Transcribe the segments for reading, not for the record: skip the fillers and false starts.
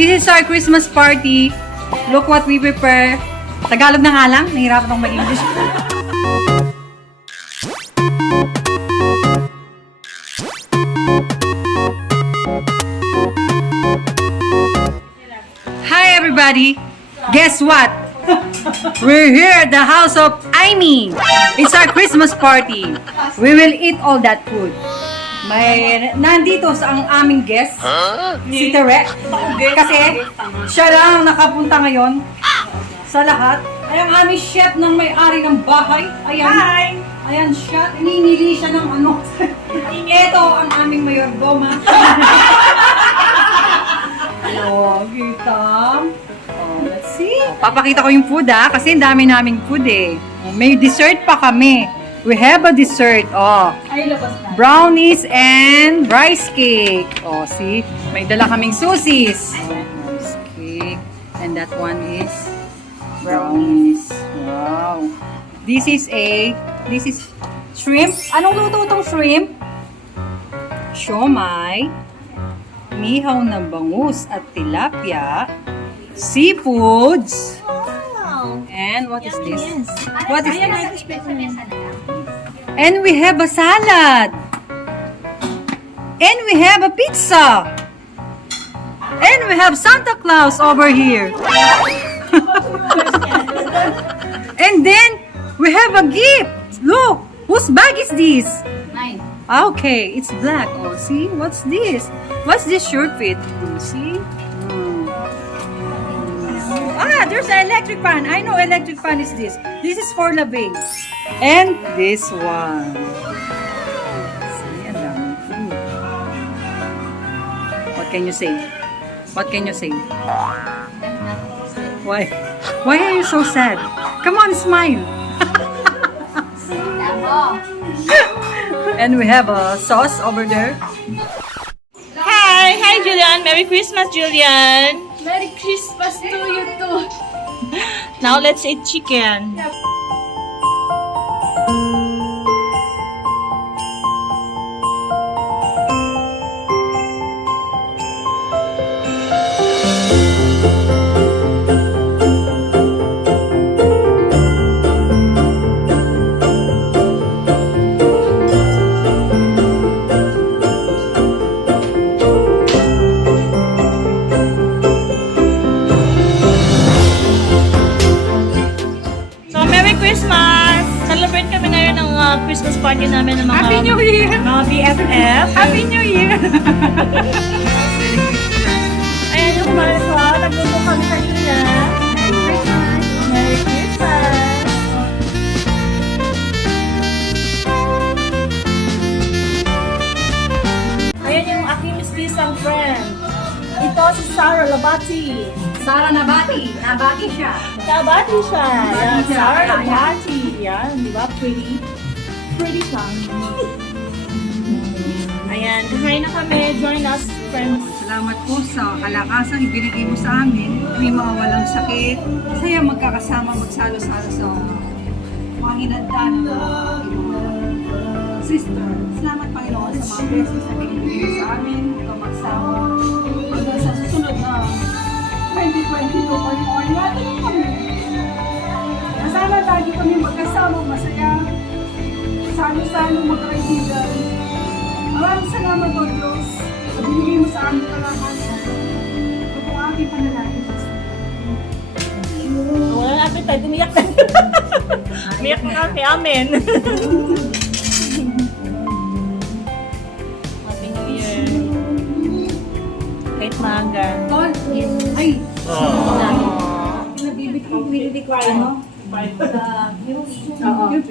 This is our Christmas party. Look what we prepare. Tagalog na nga lang. Nahirapan akong mag-English. Hi everybody! Guess what? We're here at the house of Aimee. It's our Christmas party. We will eat all that food. Nandito sa ang aming guest, si Tere. Kasi siya lang nakapunta ngayon sa lahat. Ay ang aming chef ng may-ari ng bahay. Ayan. Hi! Ayan siya. Ninili siya ng ano. Ito ang aming mayordomo. Oh, kita. Oh, let's see. Papakita ko yung food kasi ang dami naming food May dessert pa kami. We have a dessert. Oh. Ay, labas na. Brownies and rice cake. Oh, see? May dala kaming susis. Oh, rice cake. And that one is brownies. Wow. This is shrimp. Anong luto itong shrimp? Siomai. Mihaw na bangus at tilapia. Seafoods. Wow. And what is this? Yes. What is Ayan, this? Ayan, And we have a salad. And we have a pizza. And we have Santa Claus over here. And then we have a gift. Look, whose bag is this? Mine. Okay, it's black. Oh, see? What's this? What's this shirt fit? See? There's an electric fan. I know electric fan is this. This is for Labing. And this one. See, ang daming food. What can you say? What can you say? Why? Why are you so sad? Come on, smile. And we have a sauce over there. Hi Julian. Merry Christmas, Julian. Merry Christmas to you too. Now let's eat chicken. Christmas! Celebrate kami ngayon ng Christmas party namin ng mga Happy New Year! mga BFF. Happy New Year! Ayan yung kumain ko. Nagluto kami kanina. Merry Christmas! Ayan yung aking mistisang friend. Ito si Sarah Labati. Sarah Nabati. Nabati siya. Nabati siya. Yan, siya. Sarah Ayan. Labati. Yan, di ba? Pretty. Pretty siya. Ayan, kahain na kami. Join us, friends. Salamat po sa kalakasan ibinigay mo sa amin. May mga walang sakit. Saya magkakasama, magsalo-salo sa mga hinanda ng mga sister. Salamat Panginoon sa mga blessings na binigay mo sa amin. Ikaw magsama. Hanggang sa susunod na 2022 Panginoon. Natin mo kami. Sana lagi kami magkasama, masaya. Salo-salo magkaibigan. Maraming salamat o Diyos sa binigay mo sa aming kalakasan. Ito po ang aking panalangin. Wala na appetite, umiyak na. Umiyak na kami, amen. Happy New Year. Kahit maaga. Tol, ay! Pinabibig ko ano? Sa UP.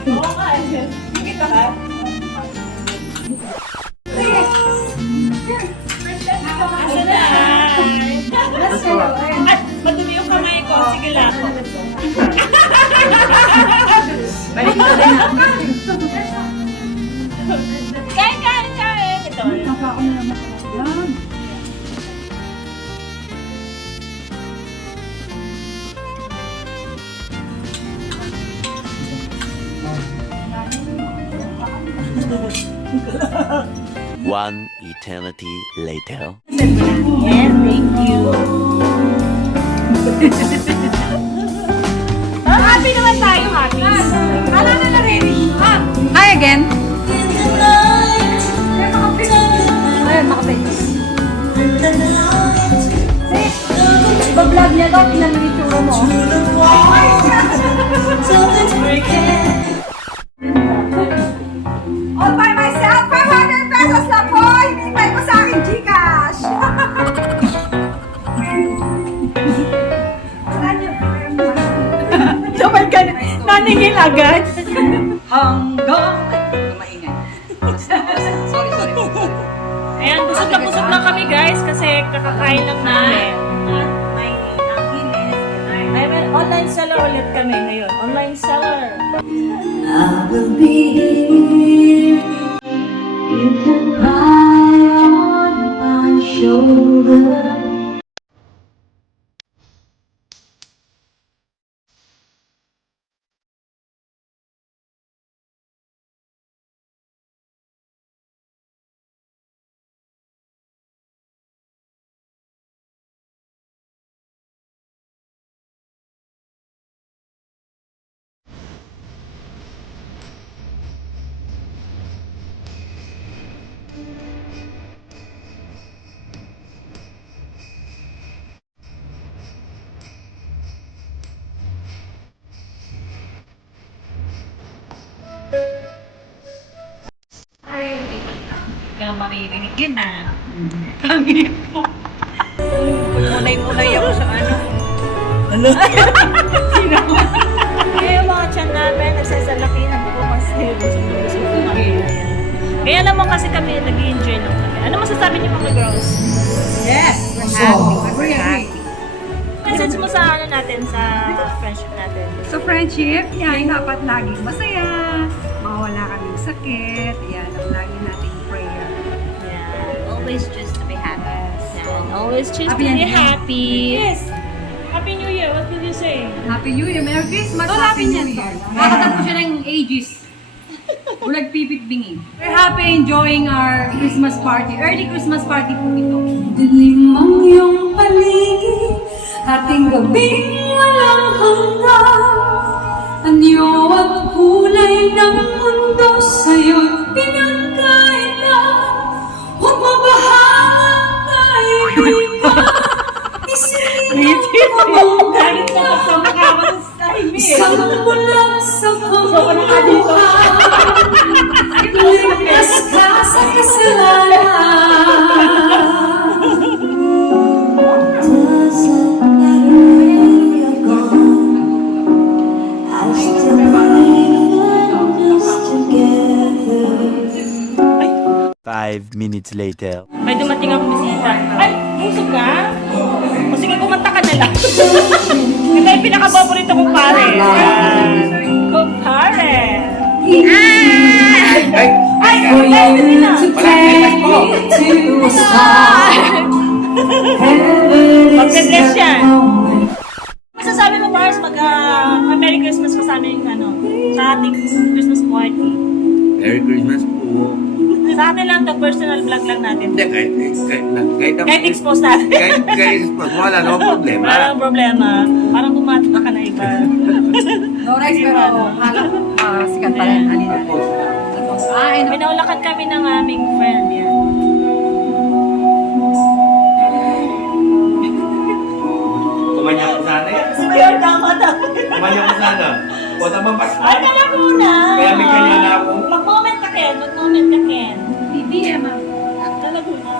Oo nga, kita ka. Asa na? Ay, madumi yung kamay ko. Sige lang. Balik na rin natin. Kain. Ito. Naka ako na naman. Yan. One eternity later. Yes, thank you. Happy naman tayo, happy. Ano na ready? Hi again. Ayun, makapit. Iba-vlog niya to, tingnan mo yung tsura mo. All by myself, 500 pesos lang po! Hinihintay ko sa akin, Gcash! Sabay ka na, naningil agad. Hanggang... Maingay. Sorry. Ayan, busog na kami guys kasi kakakain lang namin. May Angeles. Ay, may online seller ulit kami ngayon. Online seller. I will be here. You can cry on my shoulder. Kaya maririnig yun ah. Tangin po. Munay-munay ako sa ano. Kaya yung mga tiyan namin, nagsasalakihan po kasi gusto kumain. Kaya naman kasi kami nag-i-enjoy lang kami. Ano masasabi niyo mga girls? Yes! We're happy. We're happy. Message mo sa ano natin, sa friendship natin. So friendship, yan, dapat laging masaya, mawala kaming sakit, yan ang lagi nating prayer. Yeah. Always choose to be happy. And always choose Happy to be New Year. happy. Yes! Happy New Year! What did you say? Happy New Year, Merry Christmas, Happy New Year. Nakakatan ko siya ng ages. Ulag pipit bingi. We're happy enjoying our Christmas party. Early Christmas party po ito. Dilim ang iyong paligid, ating gabing walang hanggan. Anyo at kulay ng mundo sa'yo'y pinagkaitan. Huwag mabahalang kaibigan. Isipin mo ang ganda. Isang bulag sa kamuhan. Ligtas ka sa kasalanan. Doesn't matter if you're gone, I still believe in us together. 5 minutes later. May dumating akong bisita. Ay, busog ka? O sige, kumanta ka na lang. Ito yung pinaka-paborito kong pare. Kumpare. Ay, For guys, hindi you na. to play to a star. Heaven is Magbe-bless the yan. moment. Masasabi mo, Mars, Merry Christmas ka sa amin, sa ating Christmas party. Merry Christmas po. Sa atin lang to, personal vlog lang natin. Hindi, kahit Kahit expose natin. kahit expose, wala namang problema. Walang problema. Parang bumata ka na iba. No rice pero halos sikat pa rin. Alin natin. May naulakan kami ng aming friend. Yan. Kumanya ko sana yan. Sige, tama. Kumanya ko sana. O tamang pas. Ay, kala ko na. Kaya may kanya na ako. Mag-comment ka, Ken. Mag-comment ka, Ken. BBM ah. Talago na.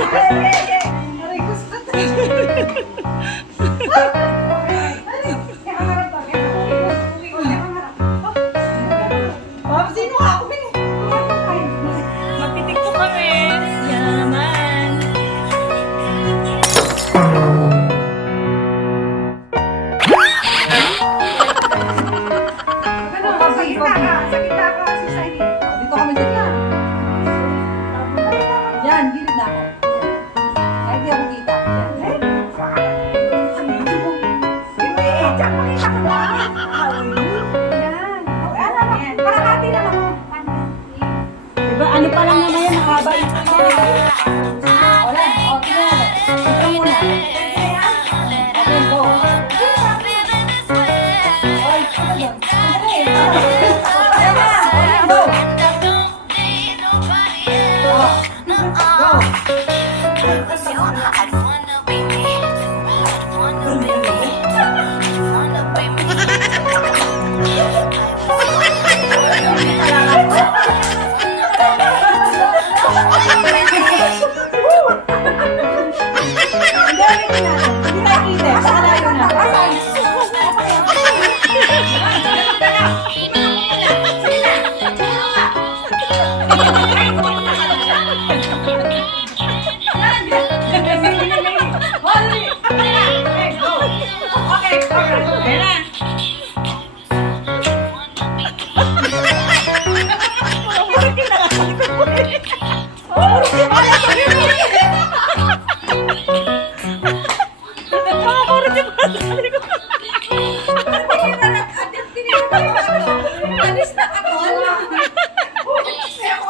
Aray, gusto Ma'am, sino nga ako? Magtitiktok kami. Yan na naman. Ano? Sa gitna ka. Sa gitna ka kasi sa inyo. Dito kami sa gitna. Yan, gilid na ako. Kahit di ako kita. Yan. Diyan, makita ka ba? Yan. Parakati na ako. Diba, ano pa lang naman yan, mahaba yung Wala. O, tingnan mo. Ito muna. Okay, go. Oy, ano yun? Sandali. Ayan na. Okay, go. Go. Hindi, hindi na. Hindi tayo kita. Sa kalayo na. Asan?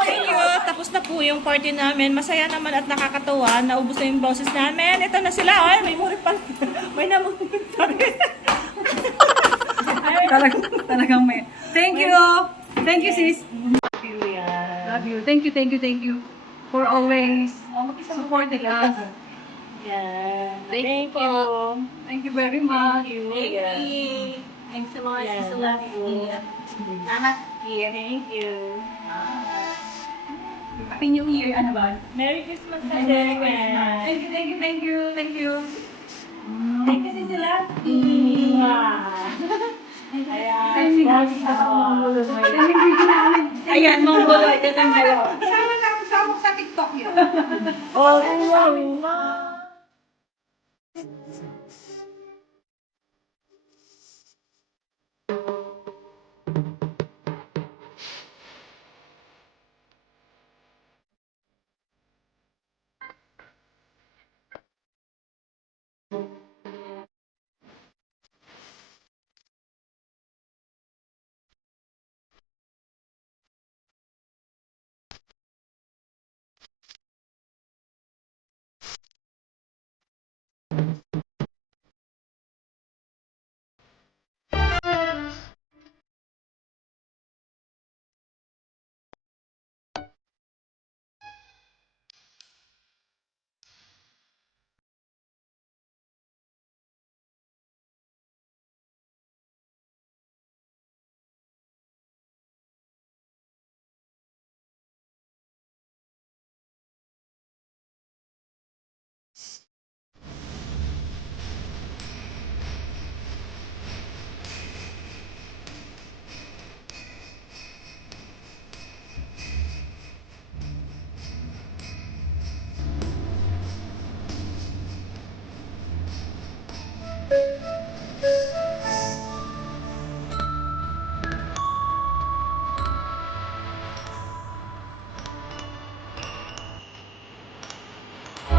Thank you. Tapos na po yung party namin. Masaya naman at nakakatawa. Naubos na yung boses namin. Ito na sila. Ay, may muri pa. May namumuri pa rin. Talagang may. Thank you. Thank you, sis. Love you. Thank you, thank you, thank you. For always supporting us. Thank you. Thank you very much. Thanks so much. I love you. Salamat. Thank you. Happy New Year. Ano ba? Merry Christmas na Thank you, thank you, thank you, thank you. Thank you, Sisi Lati. Ayan. Ayan, mongolo. Ito ang dalawa. Sama sa TikTok yun. Oh, wow.